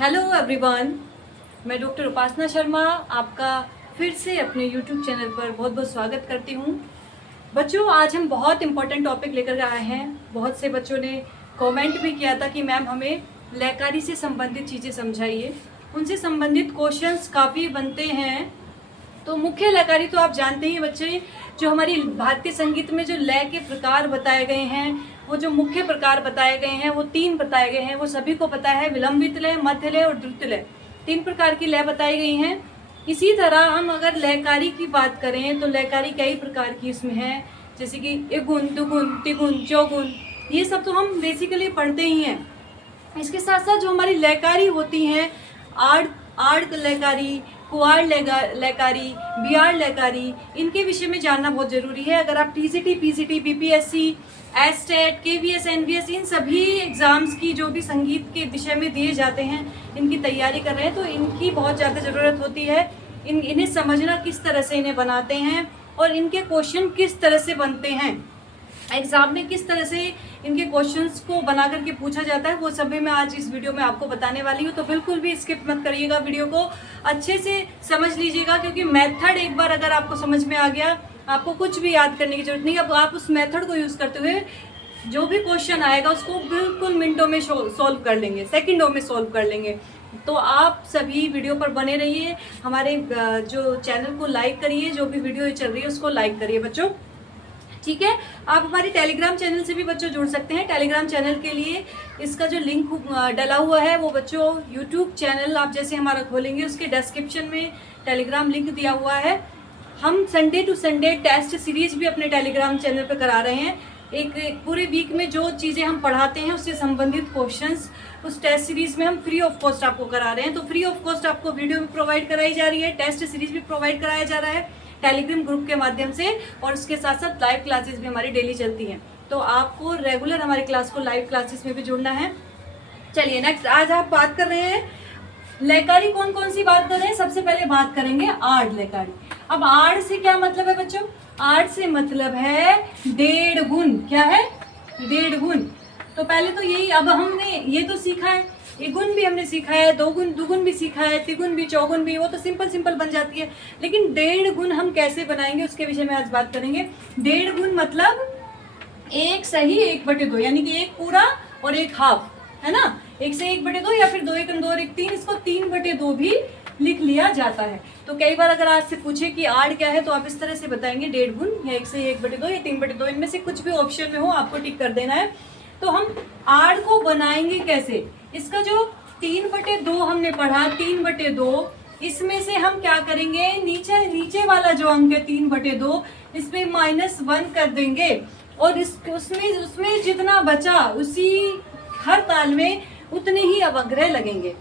Hello everyone, मैं doctor उपासना शर्मा आपका फिर से अपने यूट्यूब चैनल पर बहुत बहुत स्वागत करती हूँ। बच्चों, आज हम बहुत इम्पोर्टेंट टॉपिक लेकर आए हैं। बहुत से बच्चों ने कमेंट भी किया था कि मैम हमें लयकारी से संबंधित चीज़ें समझाइए। उनसे संबंधित क्वेश्चंस काफ़ी बनते हैं। तो मुख्य लयकारी तो आप जानते ही बच्चे, जो हमारी भारतीय संगीत में जो लय के प्रकार बताए गए हैं, वो जो मुख्य प्रकार बताए गए हैं वो 3 बताए गए हैं। वो सभी को पता है, विलंबित लय, मध्य लय और द्रुत लय। 3 प्रकार की लय बताई गई हैं। इसी तरह हम अगर लयकारी की बात करें तो लयकारी कई प्रकार की इसमें है, जैसे कि एगुण, दुगुण, तिगुण, चौगुण। ये सब तो हम बेसिकली पढ़ते ही हैं। इसके साथ साथ जो हमारी लयकारी होती हैं, आड़ लयकारी, कुआड़ लयकारी, बियाड़ लयकारी, इनके विषय में जानना बहुत जरूरी है। अगर आप TCT, PCT, BPSC, STET, KVS, NVS, इन सभी एग्जाम्स की जो भी संगीत के विषय में दिए जाते हैं, इनकी तैयारी कर रहे हैं तो इनकी बहुत ज़्यादा ज़रूरत होती है। इन्हें समझना किस तरह से इन्हें बनाते हैं और इनके क्वेश्चन किस तरह से बनते हैं, एग्जाम में किस तरह से इनके क्वेश्चंस को बना करके पूछा जाता है, वो सभी मैं आज इस वीडियो में आपको बताने वाली हूँ। तो बिल्कुल भी स्किप मत करिएगा, वीडियो को अच्छे से समझ लीजिएगा, क्योंकि मेथड एक बार अगर आपको समझ में आ गया, आपको कुछ भी याद करने की जरूरत नहीं। अब आप उस मेथड को यूज़ करते हुए जो भी क्वेश्चन आएगा उसको बिल्कुल मिनटों में सॉल्व कर लेंगे, सेकेंडों में सॉल्व कर लेंगे। तो आप सभी वीडियो पर बने रहिए, हमारे जो चैनल को लाइक करिए, जो भी वीडियो चल रही है उसको लाइक करिए बच्चों, ठीक है। आप हमारे टेलीग्राम चैनल से भी बच्चों जुड़ सकते हैं। टेलीग्राम चैनल के लिए इसका जो लिंक डला हुआ है वो बच्चों, यूट्यूब चैनल आप जैसे हमारा खोलेंगे उसके डिस्क्रिप्शन में टेलीग्राम लिंक दिया हुआ है। हम Sunday to Sunday test series भी अपने टेलीग्राम चैनल पर करा रहे हैं। एक पूरे वीक में जो चीज़ें हम पढ़ाते हैं उससे संबंधित क्वेश्चंस उस टेस्ट सीरीज में हम फ्री ऑफ कॉस्ट आपको करा रहे हैं। तो फ्री ऑफ कॉस्ट आपको वीडियो भी प्रोवाइड कराई जा रही है, टेस्ट सीरीज भी प्रोवाइड कराया जा रहा है टेलीग्राम ग्रुप के माध्यम से, और उसके साथ साथ लाइव क्लासेस भी हमारी डेली चलती हैं। तो आपको रेगुलर हमारी क्लास को लाइव क्लासेस में भी जुड़ना है। चलिए नेक्स्ट, आज आप बात कर रहे हैं लयकारी। कौन कौन सी बात कर रहे हैं? सबसे पहले बात करेंगे आड़ लयकारी। अब आड़ से क्या मतलब है बच्चों? आड़ से मतलब है 1.5 गुण। क्या है? 1.5 गुण। तो पहले तो यही, अब हमने ये तो सीखा है, एक गुण भी हमने सीखा है, 2 गुण, दुगुण भी सीखा है, तिगुण भी, चौगुण भी, वो तो सिंपल बन जाती है। लेकिन 1.5 गुण हम कैसे बनाएंगे उसके विषय में आज बात करेंगे। 1.5 गुण मतलब 1 सही 1/2, यानी कि 1 पूरा और 1 हाफ, है ना। 1 से 1/2 या फिर 2 1 2 और 1 3, इसको 3/2 भी लिख लिया जाता है। तो कई बार अगर आज से पूछे कि आड़ क्या है तो आप इस तरह से बताएंगे 1.5 गुण या 1 से 1/2 या 3/2, इनमें से कुछ भी ऑप्शन में हो आपको टिक कर देना है। तो हम आड़ को बनाएंगे कैसे? इसका जो 3/2 हमने पढ़ा, 3/2, इसमें से हम क्या करेंगे, नीचे वाला जो अंक है 3/2, इसमें -1 कर देंगे और उसमें जितना बचा उसी हर ताल में उतने ही अवग्रह लगेंगे।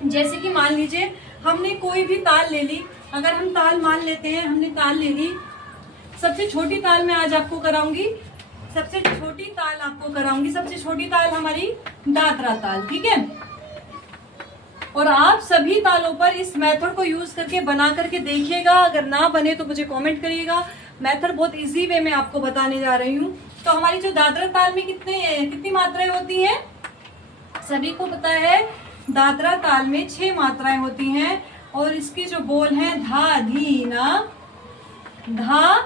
जैसे कि मान लीजिए हमने कोई भी ताल ले ली, अगर हम ताल मान लेते हैं, हमने ताल ले ली, सबसे छोटी ताल मैं आज आपको कराऊंगी, सबसे छोटी ताल हमारी दादरा ताल, ठीक है। और आप सभी तालों पर इस मेथड को यूज करके बना करके देखिएगा, अगर ना बने तो मुझे कमेंट करिएगा। मेथड बहुत इजी वे में आपको बताने जा रही हूँ। तो हमारी जो दादरा ताल में कितनी मात्राएं होती हैं? सभी को पता है दादरा ताल में 6 मात्राएं होती हैं, और इसके जो बोल हैं धा धीना, धा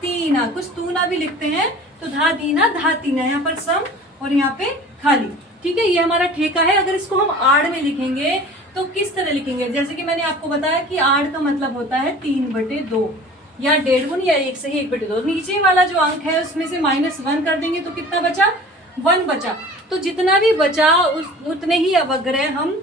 तीना, कुछ तूना भी लिखते हैं, तो धा दीना, धा तीना, यहाँ पर सम और यहाँ पे खाली, ठीक है। ये हमारा ठेका है। अगर इसको हम आड़ में लिखेंगे तो किस तरह लिखेंगे? जैसे कि मैंने आपको बताया कि आड़ का मतलब होता है 3/2 या 1.5 गुण या 1 से 1/2। नीचे वाला जो अंक है उसमें से -1 कर देंगे तो कितना बचा? 1 बचा। तो जितना भी बचा उतने ही अवग्रह हम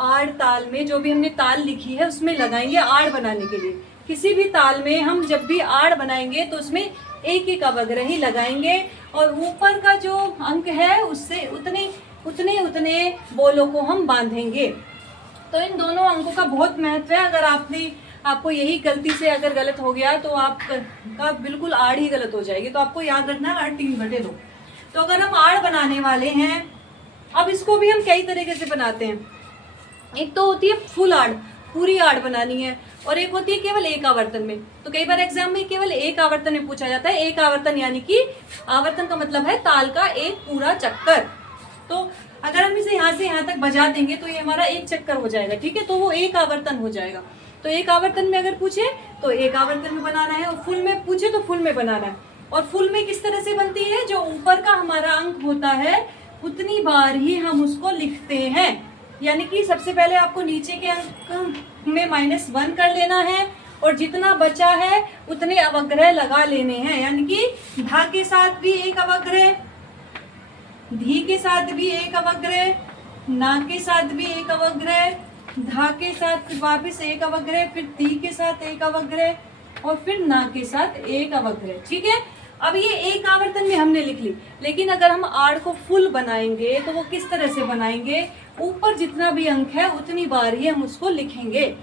आड़ ताल में, जो भी हमने ताल लिखी है उसमें लगाएंगे आड़ बनाने के लिए। किसी भी ताल में हम जब भी आड़ बनाएंगे तो उसमें एक अवग्रह ही लगाएंगे, और ऊपर का जो अंक है उससे उतने बोलों को हम बांधेंगे। तो इन दोनों अंकों का बहुत महत्व है। अगर आपको यही गलती से अगर गलत हो गया तो आपका बिल्कुल आड़ ही गलत हो जाएगी। तो आपको याद रखना है आड़ 3/2। तो अगर हम आड़ बनाने वाले हैं, अब इसको भी हम कई तरीके से बनाते हैं। एक तो होती है फुल आड़, पूरी आड़ बनानी है, और एक होती है केवल एक आवर्तन में। तो कई बार एग्जाम में केवल एक आवर्तन में पूछा जाता है। एक आवर्तन यानी कि आवर्तन का मतलब है ताल का एक पूरा चक्कर। तो अगर हम इसे यहाँ से यहाँ तक बजा देंगे तो ये हमारा एक चक्कर हो जाएगा, ठीक है, तो वो एक आवर्तन हो जाएगा। तो एक आवर्तन में अगर पूछे तो एक आवर्तन में बनाना है, और फुल में पूछे तो फुल में बनाना है। और फुल में किस तरह से बनती है, जो ऊपर का हमारा अंक होता है उतनी बार ही हम उसको लिखते हैं। यानी कि सबसे पहले आपको नीचे के अंक में -1 कर लेना है, और जितना बचा है उतने अवग्रह लगा लेने हैं। यानी कि धा के साथ भी एक अवग्रह, धी के साथ भी एक अवग्रह, ना के साथ भी एक अवग्रह, धा के साथ वापिस एक अवग्रह, फिर ती के साथ एक अवग्रह, और फिर ना के साथ एक अवग्रह। ठीक है, अब ये एक आवर्तन में हमने लिख ली। लेकिन अगर हम आड़ को फुल बनाएंगे तो वो किस तरह से बनाएंगे, ऊपर जितना भी अंक है उतनी बार ही हम उसको लिखेंगे,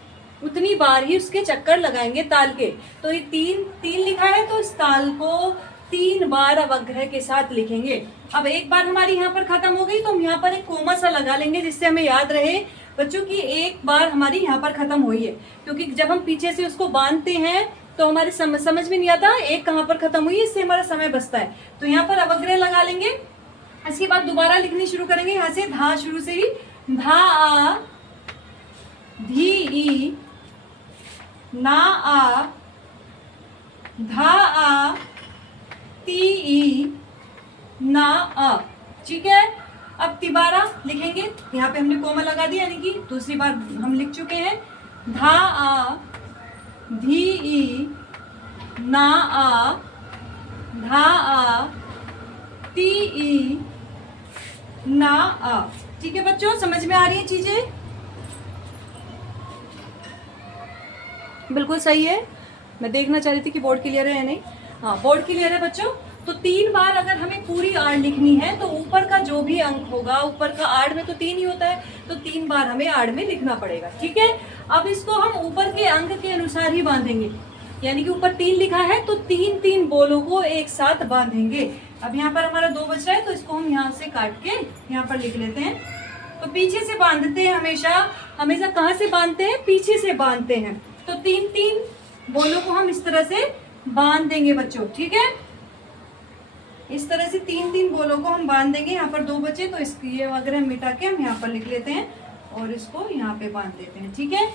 उतनी बार ही उसके चक्कर लगाएंगे ताल के। तो ये तीन लिखा है तो इस ताल को 3 बार अवग्रह के साथ लिखेंगे। अब एक बार हमारी यहाँ पर खत्म हो गई तो हम यहाँ पर एक कोमा सा लगा लेंगे, जिससे हमें याद रहे बच्चों की एक बार हमारी यहाँ पर खत्म हुई है। क्योंकि जब हम पीछे से उसको बांधते हैं तो हमारे समझ में नहीं आता एक कहाँ पर खत्म हुई है, इससे हमारा समय बचता है। तो यहाँ पर अवग्रह लगा लेंगे। इसके बाद दोबारा लिखनी शुरू करेंगे यहाँ से, धा शुरू से ही, धा आ, धी ई, ना आ, धा आ, ती ई, ना आ। ठीक है, अब तिबारा लिखेंगे। यहाँ पे हमने कोमा लगा दिया, यानी कि दूसरी बार हम लिख चुके हैं। धा आ, धी ई, ना आ, धा आ, ती ई, ना आ। ठीक है बच्चों, समझ में आ रही है चीजें? बिल्कुल सही है। मैं देखना चाह रही थी कि बोर्ड क्लियर है या नहीं। हाँ, बोर्ड क्लियर है बच्चों। तो 3 बार अगर हमें पूरी आड़ लिखनी है तो ऊपर का जो भी अंक होगा, ऊपर का आड़ में तो 3 ही होता है, तो 3 बार हमें आड़ में लिखना पड़ेगा। ठीक है, अब इसको हम ऊपर के अंक के अनुसार ही बांधेंगे। यानी कि ऊपर 3 लिखा है तो 3 बोलों को एक साथ बांधेंगे। अब यहाँ पर हमारा 2 बच रहा है तो इसको हम यहाँ से काट के यहाँ पर लिख लेते हैं। तो पीछे से बांधते हैं हमेशा कहाँ से बांधते हैं, पीछे से बांधते हैं। तो 3 बोलों को हम इस तरह से बांध देंगे बच्चों। ठीक है, इस तरह से 3 बोलों को हम बांध देंगे। यहाँ पर 2 बचे तो इसकी ये अवग्रह मिटा के हम यहाँ पर लिख लेते हैं और इसको यहाँ पे बांध देते हैं। ठीक है,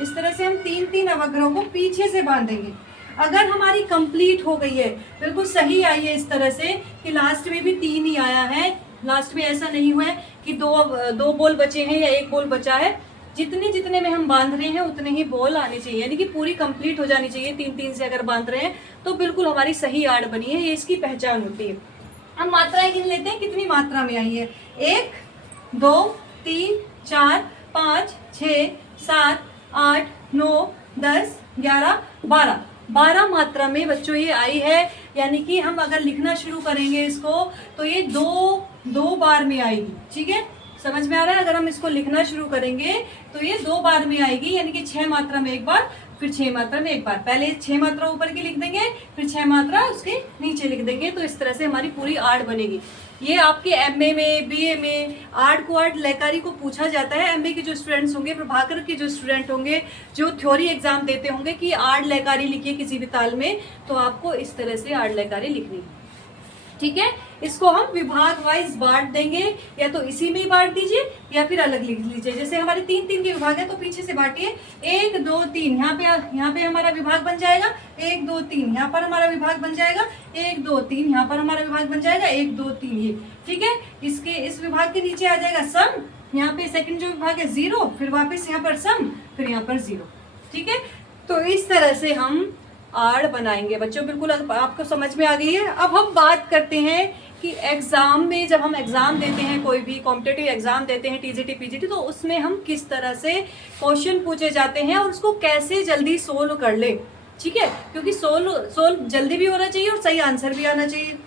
इस तरह से हम 3 अवग्रहों को पीछे से बांधेंगे। अगर हमारी कंप्लीट हो गई है, बिल्कुल सही आई है इस तरह से कि लास्ट में भी 3 ही आया है, लास्ट में ऐसा नहीं हुआ है कि दो बोल बचे हैं या 1 बोल बचा है। जितने में हम बांध रहे हैं उतने ही बोल आने चाहिए, यानी कि पूरी कंप्लीट हो जानी चाहिए। 3 से अगर बांध रहे हैं तो बिल्कुल हमारी सही आड़ बनी है, ये इसकी पहचान होती है। हम मात्राएं गिन लेते हैं कितनी मात्रा में आई है। 1 2 3 4 5 6 7 8 9 10 11 12 मात्रा में बच्चों ये आई है। यानी कि हम अगर लिखना शुरू करेंगे इसको तो ये दो बार में आएगी। ठीक है, समझ में आ रहा है? अगर हम इसको लिखना शुरू करेंगे तो ये 2 बार में आएगी, यानी कि 6 मात्रा में एक बार, फिर 6 मात्रा में एक बार। पहले 6 मात्रा ऊपर की लिख देंगे, फिर 6 मात्रा उसके नीचे लिख देंगे। तो इस तरह से हमारी पूरी आड़ बनेगी। ये आपके एमए में, बीए में आड़ को आड़ लयकारी को पूछा जाता है। एमए के जो स्टूडेंट्स होंगे, प्रभाकर के जो स्टूडेंट होंगे, जो थ्योरी एग्जाम देते होंगे कि आड़ लयकारी लिखिए किसी भी ताल में, तो आपको इस तरह से आड़ लयकारी लिखनी है। ठीक है, इसको हम विभाग वाइज बांट देंगे, या तो इसी में ही बांट दीजिए या फिर अलग लिख लीजिए। जैसे हमारे 3 के विभाग है तो पीछे से बांटिए। 1 2 3 यहाँ पे हमारा विभाग बन जाएगा। 1 2 3 यहाँ पर हमारा विभाग बन जाएगा। 1 2 3 यहाँ पर हमारा विभाग बन जाएगा। 1 2 3 ये। ठीक है, इस विभाग के नीचे आ जाएगा सम। यहाँ पे सेकंड जो विभाग है 0, फिर वापस यहाँ पर सम, फिर यहाँ पर 0। ठीक है, तो इस तरह से हम आड़ बनाएंगे बच्चों। बिल्कुल आपको समझ में आ गई है। अब हम बात करते हैं कि एग्जाम में जब हम एग्जाम देते हैं, कोई भी कॉम्पिटिटिव एग्जाम देते हैं, टीजीटी पीजीटी, तो उसमें हम किस तरह से क्वेश्चन पूछे जाते हैं और उसको कैसे जल्दी सोल्व कर ले। ठीक है, क्योंकि सोल्व जल्दी भी होना चाहिए और सही आंसर भी आना चाहिए।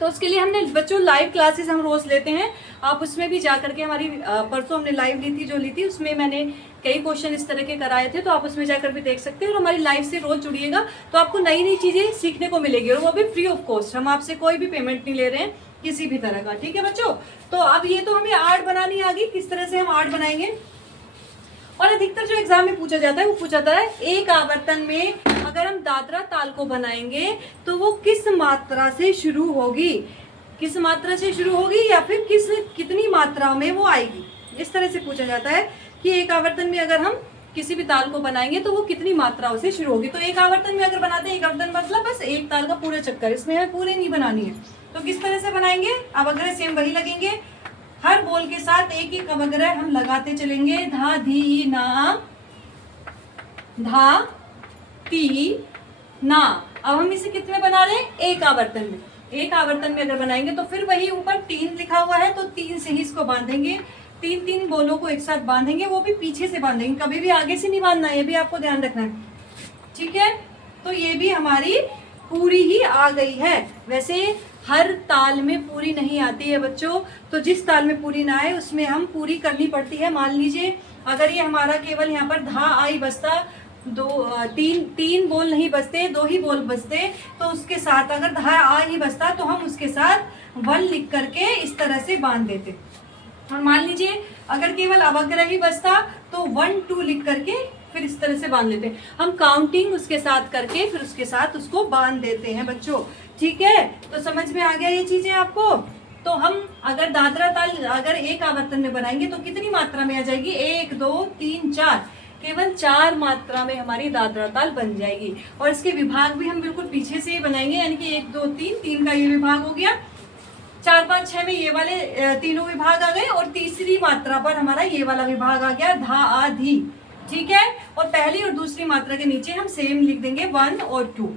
तो उसके लिए हमने बच्चों लाइव क्लासेस हम रोज लेते हैं। आप उसमें भी जा करके, हमारी परसों हमने लाइव ली थी, उसमें मैंने कई क्वेश्चन इस तरह के कराए थे, तो आप उसमें जाकर भी देख सकते हैं। और हमारी लाइव से रोज जुड़िएगा तो आपको नई चीजें सीखने को मिलेगी, और वो भी फ्री ऑफ कॉस्ट। हम आपसे कोई भी पेमेंट नहीं ले रहे हैं किसी भी तरह का। ठीक है बच्चों, तो अब ये तो हमें आड़ बनानी आ गई, किस तरह से हम आड़ बनाएंगे। और अधिकतर जो एग्जाम में पूछा जाता है वो पूछा जाता है एक आवर्तन में अगर हम दादरा ताल को बनाएंगे तो वो किस मात्रा से शुरू होगी, किस मात्रा से शुरू होगी या फिर कितनी मात्रा में वो आएगी। इस तरह से पूछा जाता है कि एक आवर्तन में अगर हम किसी भी ताल को बनाएंगे तो वो कितनी मात्राओं से शुरू होगी। तो एक आवर्तन में अगर बनाते हैं, एक आवर्तन मतलब बस एक ताल का पूरा चक्कर, इसमें हमें पूरी नहीं बनानी है। तो किस तरह से बनाएंगे, अवग्रह सेम वही लगेंगे, हर बोल के साथ एक एक अवग्रह हम लगाते चलेंगे। धा धी ना, धा ती ना। अब हम इसे कितने बना रहे हैं, एक आवर्तन में। एक आवर्तन में अगर बनाएंगे तो फिर वही ऊपर 3 लिखा हुआ है तो 3 से ही इसको बांधेंगे। 3 बोलों को एक साथ बांधेंगे, वो भी पीछे से बांधेंगे, कभी भी आगे से नहीं बांधना है, ये भी आपको ध्यान रखना है, ठीक है। तो ये भी हमारी पूरी ही आ गई है। वैसे हर ताल में पूरी नहीं आती है बच्चों, तो जिस ताल में पूरी ना आए उसमें हम पूरी करनी पड़ती है। मान लीजिए अगर ये हमारा केवल यहाँ पर धा आई बसता, तीन बोल नहीं बसते, 2 ही बोल बसते, तो उसके साथ अगर धा आ ही बसता तो हम उसके साथ 1 लिख करके इस तरह से बांध देते। और मान लीजिए अगर केवल अवग्रह ही बसता तो 1 2 लिख करके फिर इस तरह से बांध लेते। हम काउंटिंग उसके साथ करके फिर उसके साथ उसको बांध देते हैं बच्चों, ठीक है। तो समझ में आ गया ये चीजें आपको। तो हम अगर दादरा ताल अगर एक आवर्तन में बनाएंगे तो कितनी मात्रा में आ जाएगी, 1 2 3 4, केवल 4 मात्रा में हमारी दादरा ताल बन जाएगी। और इसके विभाग भी हम बिल्कुल पीछे से ही बनाएंगे, यानी कि 1 2 3 का ये विभाग हो गया, 4 5 6 में ये वाले तीनों विभाग आ गए, और तीसरी मात्रा पर हमारा ये वाला विभाग आ गया, धा आ धी, ठीक है। और पहली और दूसरी मात्रा के नीचे हम सेम लिख देंगे 1 और 2,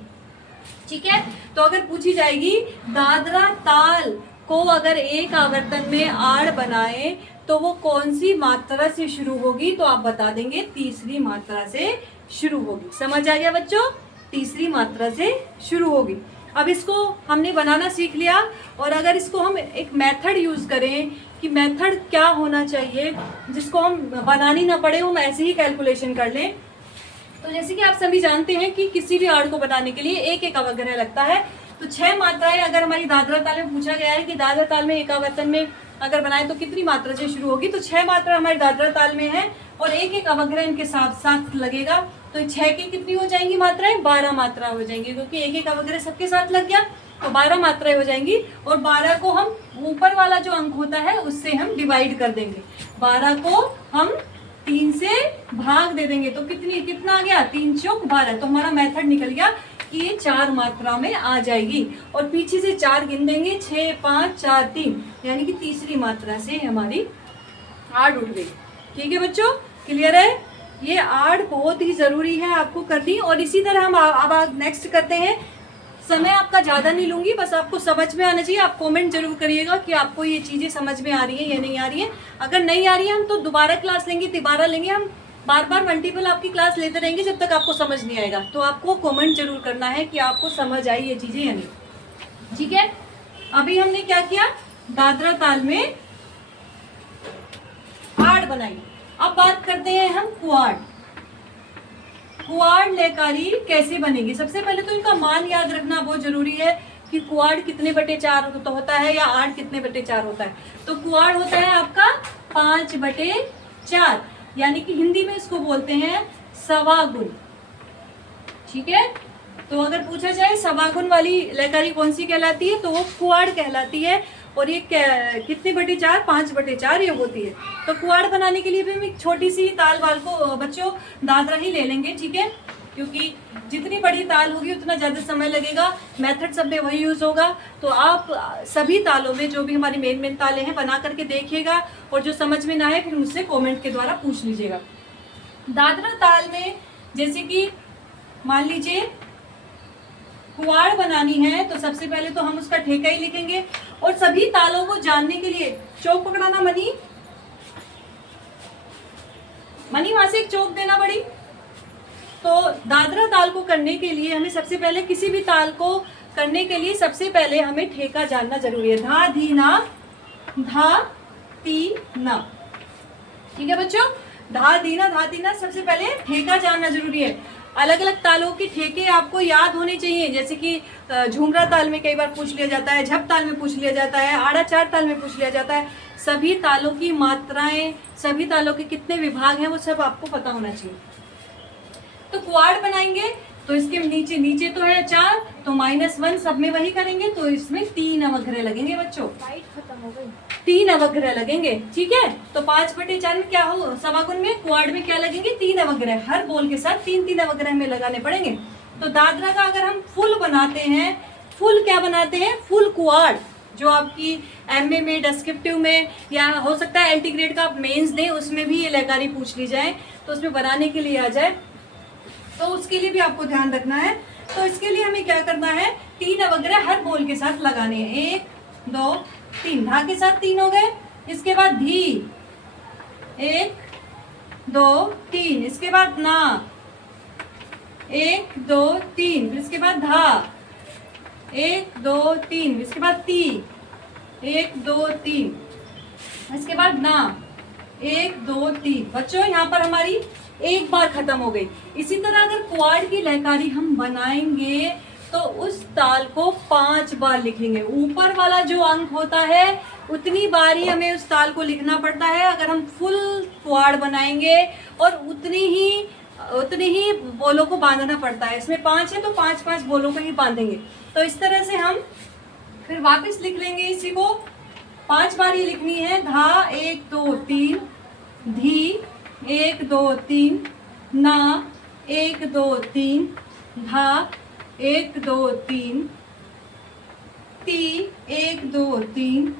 ठीक है। तो अगर पूछी जाएगी दादरा ताल को अगर एक आवर्तन में आड़ बनाए तो वो कौन सी मात्रा से शुरू होगी, तो आप बता देंगे तीसरी मात्रा से शुरू होगी। समझ आ गया बच्चों, तीसरी मात्रा से शुरू होगी। अब इसको हमने बनाना सीख लिया, और अगर इसको हम एक मेथड यूज करें कि मेथड क्या होना चाहिए जिसको हम बनानी ना पड़े, हम ऐसे ही कैलकुलेशन कर लें। तो जैसे कि आप सभी जानते हैं कि किसी भी आड़ को बनाने के लिए एक एक अवग्रह लगता है। तो 6 मात्राएं अगर हमारी दादरा ताल में पूछा गया है कि दादरा ताल में एक आवर्तन में अगर बनाए तो कितनी मात्रा से शुरू होगी, तो 6 मात्रा हमारी दादरा ताल में है और एक एक अवग्रह इनके साथ साथ लगेगा। तो 6 की कितनी हो जाएंगी मात्राएं, 12 मात्रा हो जाएंगी, क्योंकि एक एक अवग्रह सबके साथ लग गया तो 12 मात्राएं हो जाएंगी। और 12 को हम ऊपर वाला जो अंक होता है उससे हम डिवाइड कर देंगे, 12 को हम 3 से भाग दे देंगे, तो कितना आ गया, 3 चौक 12। तो हमारा मेथड निकल गया कि ये 4 मात्रा में आ जाएगी, और पीछे से 4 गिन देंगे, 6 5 4 3, यानी कि तीसरी मात्रा से हमारी आड़ उठ गई। ठीक है बच्चों, क्लियर है। ये आड़ बहुत ही जरूरी है आपको करनी। और इसी तरह हम अब नेक्स्ट करते हैं। समय आपका ज़्यादा नहीं लूँगी, बस आपको समझ में आना चाहिए। आप कमेंट जरूर करिएगा कि आपको ये चीज़ें समझ में आ रही है या नहीं आ रही है। अगर नहीं आ रही है हम तो दोबारा क्लास लेंगे, तिबारा लेंगे, हम बार बार मल्टीपल आपकी क्लास लेते रहेंगे जब तक आपको समझ नहीं आएगा। तो आपको कमेंट जरूर करना है कि आपको समझ आई ये चीज़ें या नहीं। ठीक है, अभी हमने क्या किया, दादरा ताल में आड़ बनाई। अब बात करते हैं हम कुआड़। कुआड़ लयकारी कैसे बनेगी। सबसे पहले तो इनका मान याद रखना बहुत जरूरी है कि कुआड़ कितने बटे 4 होता है या आड़ कितने बटे 4 होता है। तो कुआड़ होता है आपका 5 बटे 4, यानी कि हिंदी में इसको बोलते हैं सवागुण। ठीक है, तो अगर पूछा जाए सवागुण वाली लयकारी कौन सी कहलाती है, तो वो कुआड़ कहलाती है। और ये कितने बटे 4, 5 बटे 4 ये होती है। तो कुआड़ बनाने के लिए भी हम एक छोटी सी ताल वाल को बच्चों दादरा ही ले लेंगे। ठीक है, क्योंकि जितनी बड़ी ताल होगी उतना ज़्यादा समय लगेगा, मेथड सब में वही यूज़ होगा। तो आप सभी तालों में जो भी हमारी मेन तालें हैं बना करके देखिएगा, और जो समझ में ना आए फिर मुझसे कमेंट के द्वारा पूछ लीजिएगा। दादरा ताल में जैसे कि मान लीजिए कुआड़ बनानी है, तो सबसे पहले तो हम उसका ठेका ही लिखेंगे। और सभी तालों को जानने के लिए चौक पकड़ाना, मनी वहां से एक चौक देना बड़ी। तो दादरा ताल को करने के लिए हमें सबसे पहले, किसी भी ताल को करने के लिए सबसे पहले हमें ठेका जानना जरूरी है। धा धी ना, धा ती ना। ठीक है बच्चों, धा धी ना सबसे पहले ठेका जानना जरूरी है। अलग अलग तालों के ठेके आपको याद होने चाहिए, जैसे कि झुमरा ताल में कई बार पूछ लिया जाता है, झप ताल में पूछ लिया जाता है, आड़ा 4 ताल में पूछ लिया जाता है। सभी तालों की मात्राएं, सभी तालों के कितने विभाग हैं वो सब आपको पता होना चाहिए। तो कुआड़ बनाएंगे तो इसके नीचे नीचे तो है 4, तो -1 सब में वही करेंगे, तो इसमें 3 अवग्रह लगेंगे बच्चों। लाइट खत्म हो गई। 3 अवग्रह लगेंगे, ठीक है। तो 5/4 में क्या हो, सवागुण में क्वाड में क्या लगेंगे, 3 अवग्रह। हर बोल के साथ 3-3 अवग्रह में लगाने पड़ेंगे। तो दादरा का अगर हम फुल बनाते हैं, फुल क्या बनाते हैं, फुल क्वाड, जो आपकी एमए में, डिस्क्रिप्टिव में, या हो सकता है एंटी ग्रेड का आप मेंस दें, उसमें भी ये लयकारी पूछ ली जाए, तो उसमें बनाने के लिए आ जाए, तो उसके लिए भी आपको ध्यान रखना है। तो इसके लिए हमें क्या करना है, 3 अवग्रह हर बोल के साथ लगाने हैं। 1 2 3, धा के साथ 3 हो गए। इसके बाद धी, 1 2 3। इसके बाद ना, 1 2 3। फिर इसके बाद धा, 1 2 3। इसके बाद ती, 1 2 3। इसके बाद ना, 1 2 3। बच्चों यहाँ पर हमारी एक बार खत्म हो गई। इसी तरह अगर क्वाड की लयकारी हम बनाएंगे तो उस ताल को 5 बार लिखेंगे। ऊपर वाला जो अंक होता है उतनी बार ही हमें उस ताल को लिखना पड़ता है अगर हम फुल क्वाड बनाएंगे, और उतनी ही बोलों को बांधना पड़ता है। इसमें 5 है तो 5-5 बोलों को ही बांधेंगे। तो इस तरह से हम फिर वापस लिख लेंगे इसी को। 5 बार ये लिखनी है। धा 1 2 3, धी 1 2 3, ना 1 2 3, धा 1 2 3, ती 1 2 3,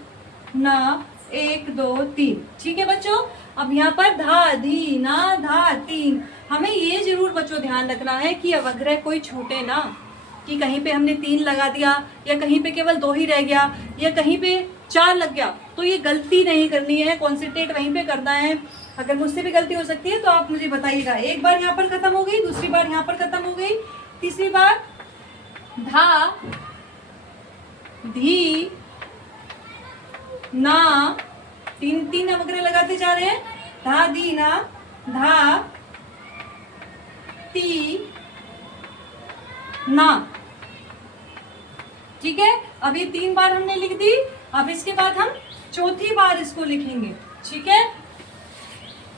ना 1 2 3। ठीक है बच्चों। अब यहाँ पर धा धी ना धा 3। हमें ये जरूर बच्चों ध्यान रखना है कि अवग्रह कोई छूटे ना, कि कहीं पे हमने 3 लगा दिया, या कहीं पे केवल 2 ही रह गया, या कहीं पे 4 लग गया, तो ये गलती नहीं करनी है, कॉन्सेंट्रेट वहीं पे करना है। अगर मुझसे भी गलती हो सकती है तो आप मुझे बताइएगा। एक बार यहाँ पर खत्म हो गई, दूसरी बार यहाँ पर खत्म हो गई, तीसरी बार धा धी ना, 3 अवग्रह लगाते जा रहे हैं। धा धी ना, धा ती ना। ठीक है, अब ये 3 बार हमने लिख दी। अब इसके बाद हम चौथी बार इसको लिखेंगे। ठीक है,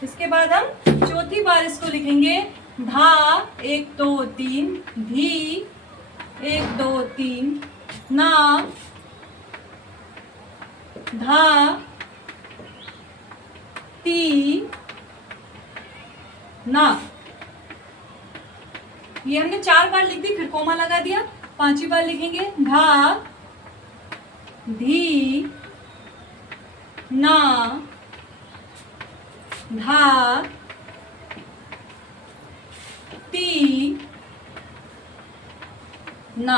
इसके बाद हम चौथी बार इसको लिखेंगे। धा 1 2 3, धी 1 2 3, ना धा ती ना। ये हमने 4 बार लिख दी, फिर कोमा लगा दिया। 5वीं बार लिखेंगे। धा धी ना, धा ती ना।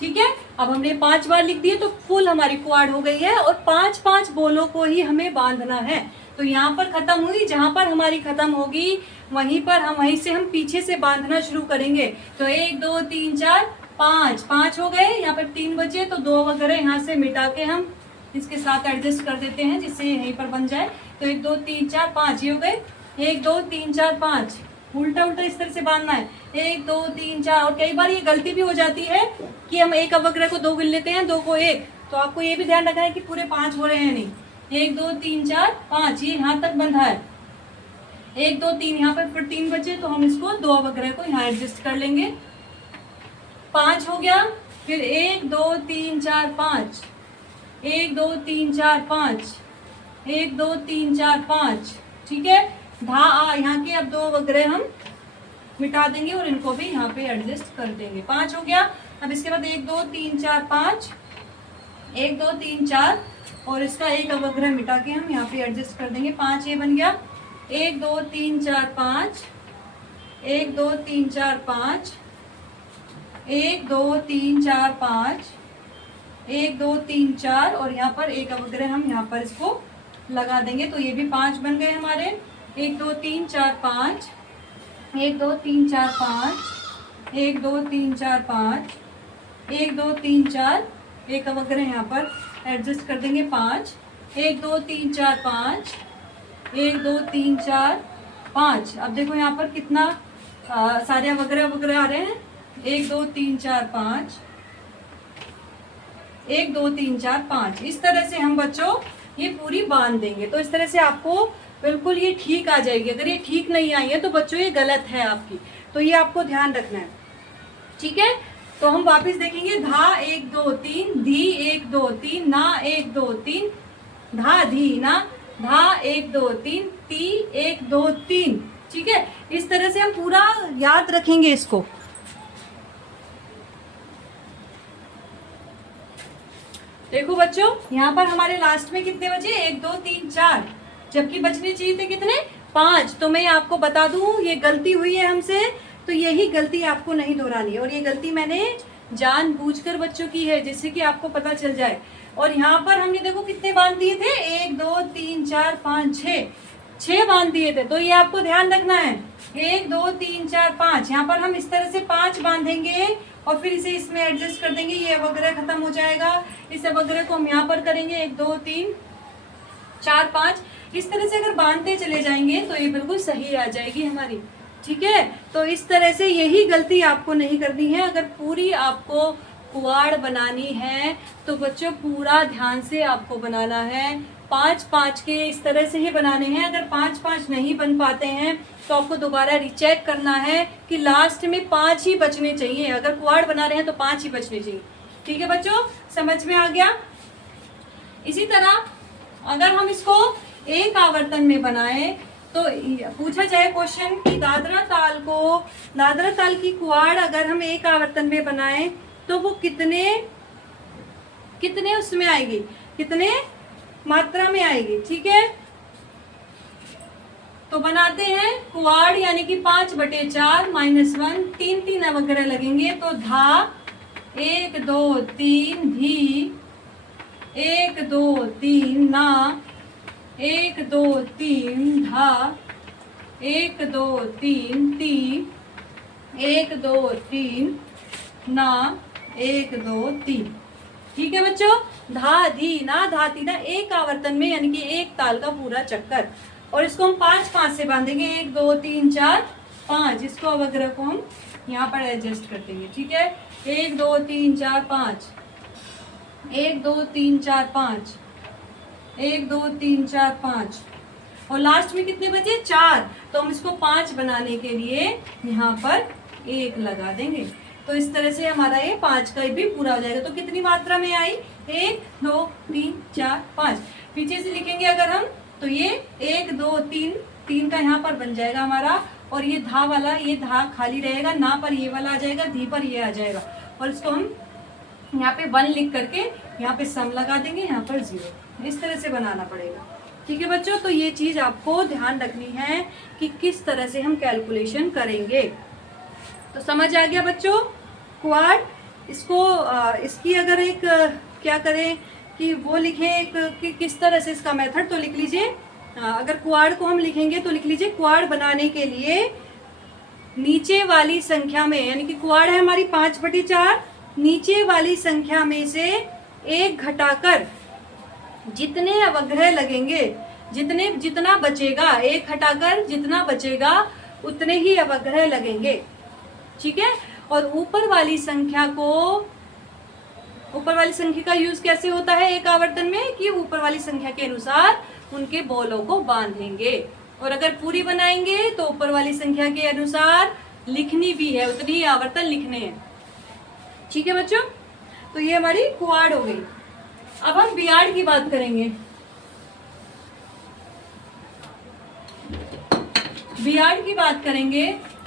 ठीक है, अब हमने 5 बार लिख दिए तो फुल हमारी क्वाड हो गई है, और 5-5 बोलों को ही हमें बांधना है। तो यहाँ पर खत्म हुई, जहां पर हमारी खत्म होगी वहीं पर हम पीछे से बांधना शुरू करेंगे। तो 1 2 3 4 5 हो गए। यहाँ पर 3 बचे, तो 2 वगैरह यहाँ से मिटा के हम इसके साथ एडजस्ट कर देते हैं जिससे यहीं पर बन जाए। तो 1 2 3 4 5 ये हो गए। 1 2 3 4 5, उल्टा उल्टा इस तरह से बांधना है। 1 2 3 4। और कई बार ये गलती भी हो जाती है कि हम एक अवग्रह को 2 गिन लेते हैं, 2 को 1। तो आपको ये भी ध्यान रखना है कि पूरे 5 हो रहे हैं नहीं। 1 2 3 4 5 ये यहाँ तक बंधा है। 1 2 3 यहाँ पर फिर 3 बचे, तो हम इसको 2 अवग्रह को यहाँ एडजस्ट कर लेंगे। 5 हो गया। फिर 1 2 3 4 5, 1 2 3 4 5, 1 2 3 4 5। ठीक है, धा आ यहाँ के अब 2 अवग्रह हम मिटा देंगे और इनको भी यहाँ पे एडजस्ट कर देंगे। 5 हो गया। अब इसके बाद 1 2 3 4 5, 1 2 3 4, और इसका एक अवग्रह मिटा के हम यहाँ पे एडजस्ट कर देंगे। 5 ये बन गया। 1 2 3 4 5, 1 2 3 4 5, 1 2 3 4 5, 1 2 3 4, और यहाँ पर एक अवग्रह हम यहाँ पर इसको लगा देंगे। तो ये भी 5 बन गए हमारे। 1 2 3 4 5, 1 2 3 4 5, 1 2 3 4 5, 1 2 3 4, एक अवग्रह यहाँ पर एडजस्ट कर देंगे। 5 1 2 3 4 5, 1 2 3 4 5। अब देखो यहाँ पर कितना सारे अवग्रह आ रहे हैं। 1 2 3 4 5, 1 2 3 4 5। इस तरह से हम बच्चों ये पूरी बांध देंगे। तो इस तरह से आपको बिल्कुल ये ठीक आ जाएगी। अगर ये ठीक नहीं आई है तो बच्चों ये गलत है आपकी। तो ये आपको ध्यान रखना है, ठीक है। तो हम वापस देखेंगे, धा 1 2 3, धी 1 2 3, ना 1 2 3, धा धी ना, धा 1 2 3, ती 1 2 3, ठीक है। इस तरह से हम पूरा याद रखेंगे इसको। देखो बच्चों, यहाँ पर हमारे लास्ट में कितने बचे, 1 2 3 4, जबकि बचने चाहिए थे कितने, 5। तो मैं आपको बता दूं, ये गलती हुई है हमसे, तो यही गलती आपको नहीं दोहरानी है। और ये गलती मैंने जानबूझकर बच्चों की है, जिससे कि आपको पता चल जाए। और यहाँ पर हमने देखो कितने बांध दिए थे, 1 2 3 4 5 6 बांध दिए थे। तो ये आपको ध्यान रखना है, 1 2 3 4 5। यहाँ पर हम इस तरह से 5 बांधेंगे और फिर इसे इसमें एडजस्ट कर देंगे, ये वगैरह खत्म हो जाएगा। इस वगैरह को हम यहाँ पर करेंगे, 1 2 3 4 5। इस तरह से अगर बांधते चले जाएंगे तो ये बिल्कुल सही आ जाएगी हमारी, ठीक है। तो इस तरह से यही गलती आपको नहीं करनी है। अगर पूरी आपको कुआड़ बनानी है तो बच्चों पूरा ध्यान से आपको बनाना है। 5 5 के इस तरह से ही बनाने हैं। अगर 5 5 नहीं बन पाते हैं तो आपको दोबारा रिचेक करना है कि लास्ट में 5 ही बचने चाहिए। अगर कुआड़ बना रहे हैं तो 5 ही बचने चाहिए, ठीक है बच्चों, समझ में आ गया। इसी तरह अगर हम इसको एक आवर्तन में बनाएं तो पूछा जाए क्वेश्चन कि दादरा ताल की कुआड़ अगर हम एक आवर्तन में बनाएं तो वो कितने उसमें आएगी, कितने मात्रा में आएगी, ठीक है। तो बनाते हैं कुआड़, यानी कि 5/4 -1, 3 3 वगैरह लगेंगे। तो धा 1 2 3, धी 1 2 3, ना 1 2 3, धा 1 2 3, ती 1 2 3, ना 1 2 3, ठीक है बच्चों। धा धी ना, धा ती ना, एक आवर्तन में, यानी कि एक ताल का पूरा चक्कर। और इसको हम 5 5 से बांधेंगे, 1 2 3 4 5। इसको वगैरह को हम यहाँ पर एडजस्ट कर देंगे, ठीक है। 1 2 3 4 5, 1 2 3 4 5, 1 2 3 4 5। और लास्ट में कितने बचे, 4। तो हम इसको 5 बनाने के लिए यहाँ पर 1 लगा देंगे। तो इस तरह से हमारा ये 5 का भी पूरा हो जाएगा। तो कितनी मात्रा में आई, 1 2 3 4 5। पीछे से लिखेंगे अगर हम तो ये 1 2 3, 3 का यहाँ पर बन जाएगा हमारा। और ये धा वाला, ये धा खाली रहेगा, ना पर ये वाला आ जाएगा, धी पर ये आ जाएगा। और इसको हम यहाँ पे 1 लिख करके यहाँ पे सम लगा देंगे, यहाँ पर 0। इस तरह से बनाना पड़ेगा, ठीक है बच्चों। तो ये चीज़ आपको ध्यान रखनी है कि किस तरह से हम कैलकुलेशन करेंगे। तो समझ आ गया बच्चों कुआड़। इसको इसकी अगर एक क्या करें कि वो लिखें एक कि किस तरह से इसका मेथड, तो लिख लीजिए। अगर कुआड़ को हम लिखेंगे तो लिख लीजिए, कुआड़ बनाने के लिए नीचे वाली संख्या में, यानी कि कुआड़ है हमारी 5/4, नीचे वाली संख्या में से 1 घटाकर जितने अवग्रह लगेंगे, जितना बचेगा, 1 हटाकर जितना बचेगा उतने ही अवग्रह लगेंगे, ठीक है। और ऊपर वाली संख्या का यूज कैसे होता है एक आवर्तन में, कि ऊपर वाली संख्या के अनुसार उनके बॉलों को बांधेंगे। और अगर पूरी बनाएंगे तो ऊपर वाली संख्या के अनुसार लिखनी भी है, उतनी ही आवर्तन लिखने हैं, ठीक है बच्चों। तो ये हमारी कुआड़ हो गई। अब हम बियाड़ की बात करेंगे।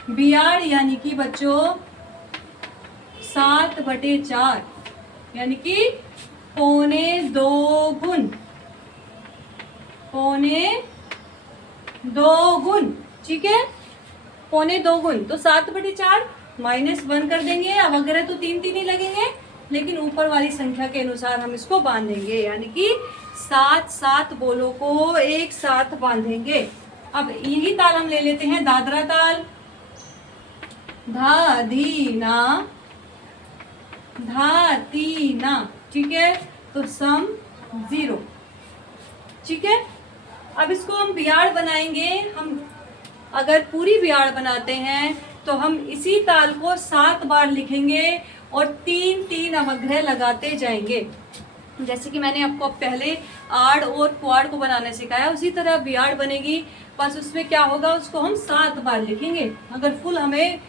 बियाड़ यानी कि बच्चों 7/4, यानी कि 2.25 गुण, 2.25 गुण, ठीक है, 2.25 गुण। तो 7/4 -1 कर देंगे। अब अगर तो 3 3 ही लगेंगे, लेकिन ऊपर वाली संख्या के अनुसार हम इसको बांधेंगे, यानी कि 7 बोलों को एक साथ बांधेंगे। अब यही ताल हम ले लेते हैं, दादरा ताल, धा धी ना, धा ती ना, ठीक है। तो सम 0, ठीक है। अब इसको हम बियाड़ बनाएंगे। हम अगर पूरी बियाड़ बनाते हैं तो हम इसी ताल को 7 बार लिखेंगे और 3 3 अवग्रह लगाते जाएंगे। जैसे कि मैंने आपको पहले आड़ और क्वाड को बनाने सिखाया, उसी तरह बियाड बनेगी। बस उसमें क्या होगा, उसको हम 7 बार लिखेंगे अगर फुल हमें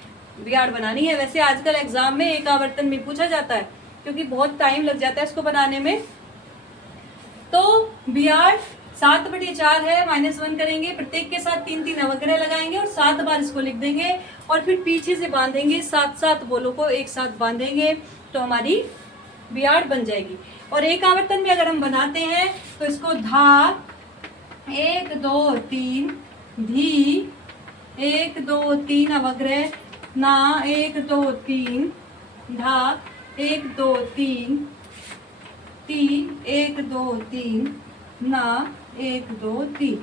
बियाड बनानी है। वैसे आजकल एग्जाम में एक आवर्तन में पूछा जाता है, क्योंकि बहुत टाइम लग जाता है इसको बनाने में। तो बियाड 7/4 है, -1 करेंगे, प्रत्येक के साथ 3-3 अवग्रह लगाएंगे और 7 बार इसको लिख देंगे और फिर पीछे से बांधेंगे, 7-7 बोलों को एक साथ बांधेंगे तो हमारी बियाड बन जाएगी। और एक आवर्तन में अगर हम बनाते हैं तो इसको धा 1 2 3, धी 1 2 3 अवग्रह, ना 1 2 3, धा 1 2 3, ती 1 2 3, ना 1 2 3।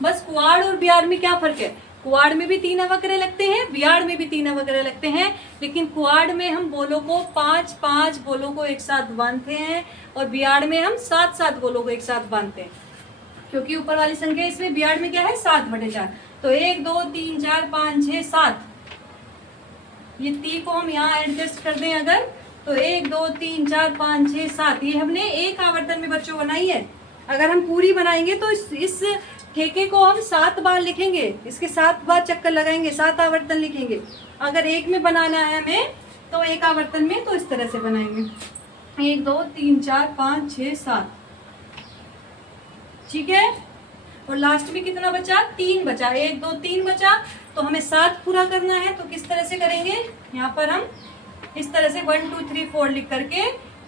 बस कुआड़ और बियाड में क्या फर्क है, कुआड़ में भी 3 अवग्रह लगते हैं, बियाड में भी 3 अवग्रह लगते हैं, लेकिन कुआड़ में हम बोलों को 5-5 बोलों को एक साथ बांधते हैं और बियाड में हम 7-7 बोलों को एक साथ बांधते हैं, क्योंकि ऊपर वाली संख्या इसमें बियाड में क्या है 7/4। तो 1 2 3 4 5 6 7, ये ती को हम यहाँ एडजस्ट कर दें अगर, तो 1 2 3 4 5 6 7, ये हमने एक आवर्तन में बच्चों बनाई है। अगर हम पूरी बनाएंगे तो इस ठेके को हम 7 बार लिखेंगे, इसके 7 बार चक्कर लगाएंगे, 7 आवर्तन लिखेंगे। अगर एक में बनाना है हमें तो एक आवर्तन में तो इस तरह से बनाएंगे, 1 2 3 4 5 6 7, ठीक है। और लास्ट में कितना बचा, 3 बचा, 1 2 3 बचा, तो हमें 7 पूरा करना है। तो किस तरह से करेंगे, यहाँ पर हम इस तरह से 1 2 3 4 लिख करके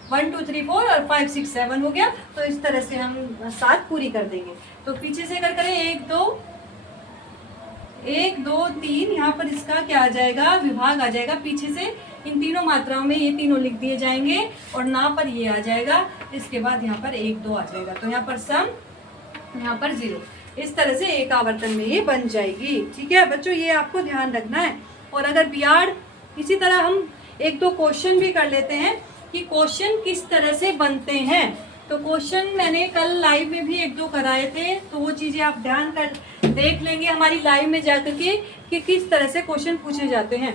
1 2 3 4 और 5 6 7 हो गया, तो इस तरह से हम 7 पूरी कर देंगे। तो पीछे से अगर करें 1 2 3, यहाँ पर इसका क्या आ जाएगा, विभाग आ जाएगा, पीछे से इन तीनों मात्राओं में ये तीनों लिख दिए जाएंगे और ना पर ये आ जाएगा, इसके बाद यहाँ पर 1 2 आ जाएगा, तो यहाँ पर सम, यहाँ पर 0। इस तरह से एक आवर्तन में ये बन जाएगी, ठीक है बच्चों, ये आपको ध्यान रखना है। और अगर बियाड इसी तरह हम 1-2 क्वेश्चन भी कर लेते हैं कि क्वेश्चन किस तरह से बनते हैं। तो क्वेश्चन मैंने कल लाइव में भी 1-2 कराए थे, तो वो चीज़ें आप ध्यान कर देख लेंगे हमारी लाइव में जाकर के कि किस तरह से क्वेश्चन पूछे जाते हैं।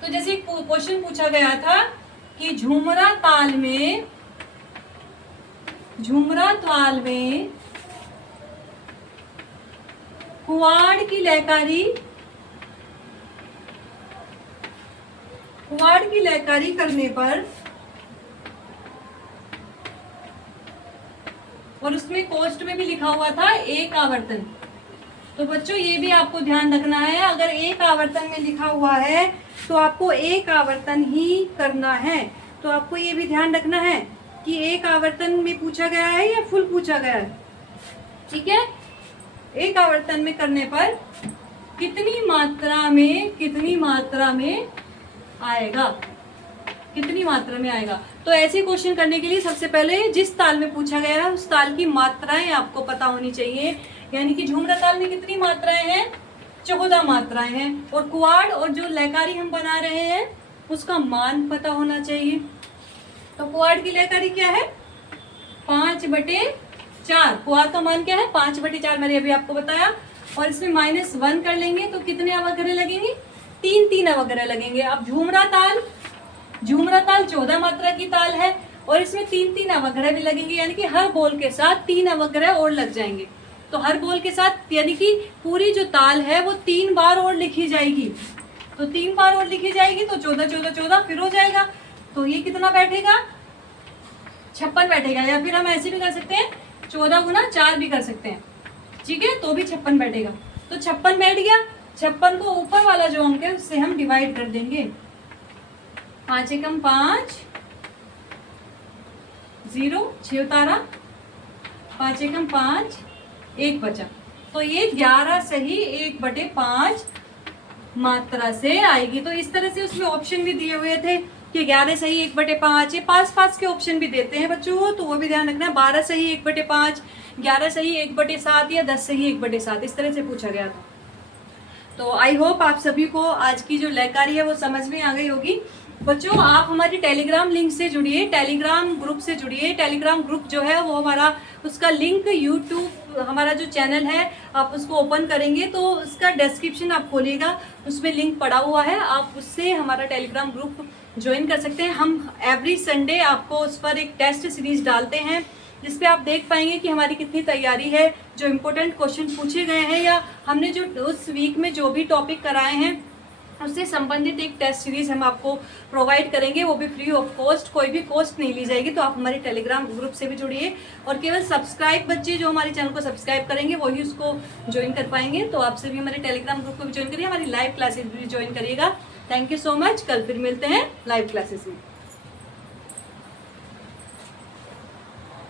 तो जैसे क्वेश्चन पूछा गया था कि झुमरा ताल में कुआड़ की लयकारी करने पर, और उसमें कोष्ठ में भी लिखा हुआ था एक आवर्तन। तो बच्चों ये भी आपको ध्यान रखना है, अगर एक आवर्तन में लिखा हुआ है तो आपको एक आवर्तन ही करना है। तो आपको ये भी ध्यान रखना है कि एक आवर्तन में पूछा गया है या फुल पूछा गया है, ठीक है। एक आवर्तन में करने पर कितनी मात्रा में आएगा, तो ऐसे क्वेश्चन करने के लिए सबसे पहले जिस ताल में पूछा गया है उस ताल की मात्राएं आपको पता होनी चाहिए। यानी कि झुमरा ताल में कितनी मात्राएं हैं, 14 मात्राएं हैं, और कुआड़ और जो लयकारी हम बना रहे हैं उसका मान पता होना चाहिए। तो कुआड़ की लयकारी क्या है, 5/4, कुआड़ का मान क्या है 5/4, मैंने अभी आपको बताया। और इसमें -1 कर लेंगे तो कितने अवग्रह लगेंगे, 3-3 अवग्रह लगेंगे। अब झुमरा ताल 14 मात्रा की ताल है और इसमें 3-3 अवग्रह भी लगेंगे, यानी कि हर बोल के साथ 3 अवग्रह और लग जाएंगे। तो हर बोल के साथ यानी कि पूरी जो ताल है वो 3 बार और लिखी जाएगी, तो 3 बार और लिखी जाएगी तो 14 फिर हो जाएगा। तो ये कितना बैठेगा, 56 बैठेगा, या फिर हम ऐसे भी कर सकते हैं 14 × 4 भी कर सकते हैं, ठीक है, तो भी 56 बैठेगा। तो 56 बैठ गया, 56 को ऊपर वाला जो अंक है उससे हम डिवाइड कर देंगे, 5 एकम 5, 0 6 उतारा, 5 एकम 5, 1 बचा। तो ये 11 सही 1/5 मात्रा से आएगी। तो इस तरह से उसमें ऑप्शन भी दिए हुए थे कि 11 सही 1/5, ये 5 के ऑप्शन भी देते हैं बच्चों को, तो वो भी ध्यान रखना है। 12 सही 1/5, 11 सही 1/7 या 10 सही 1/7, इस तरह से पूछा गया था। तो आई होप आप सभी को आज की जो लयकारी है वो समझ में आ गई होगी। बच्चों आप हमारी टेलीग्राम लिंक से जुड़िए, टेलीग्राम ग्रुप से जुड़िए। टेलीग्राम ग्रुप जो है वो हमारा, उसका लिंक यूट्यूब हमारा जो चैनल है आप उसको ओपन करेंगे तो उसका डिस्क्रिप्शन आप खोलिएगा, उसमें लिंक पड़ा हुआ है, आप उससे हमारा टेलीग्राम ग्रुप ज्वाइन कर सकते हैं। हम एवरी संडे आपको उस पर एक टेस्ट सीरीज डालते हैं जिसपे आप देख पाएंगे कि हमारी कितनी तैयारी है, जो इम्पोर्टेंट क्वेश्चन पूछे गए हैं या हमने जो उस वीक में जो भी टॉपिक कराए हैं उससे संबंधित एक टेस्ट सीरीज हम आपको प्रोवाइड करेंगे, वो भी फ्री ऑफ कॉस्ट, कोई भी कॉस्ट नहीं ली जाएगी। तो आप हमारे टेलीग्राम ग्रुप से भी जुड़िए और केवल सब्सक्राइब बच्चे जो हमारे चैनल को सब्सक्राइब करेंगे वही उसको ज्वाइन कर पाएंगे। तो आपसे भी हमारे टेलीग्राम ग्रुप को भी ज्वाइन करिए, हमारी लाइव क्लासेस भी ज्वाइन करिएगा। थैंक यू सो मच, कल फिर मिलते हैं लाइव क्लासेस में।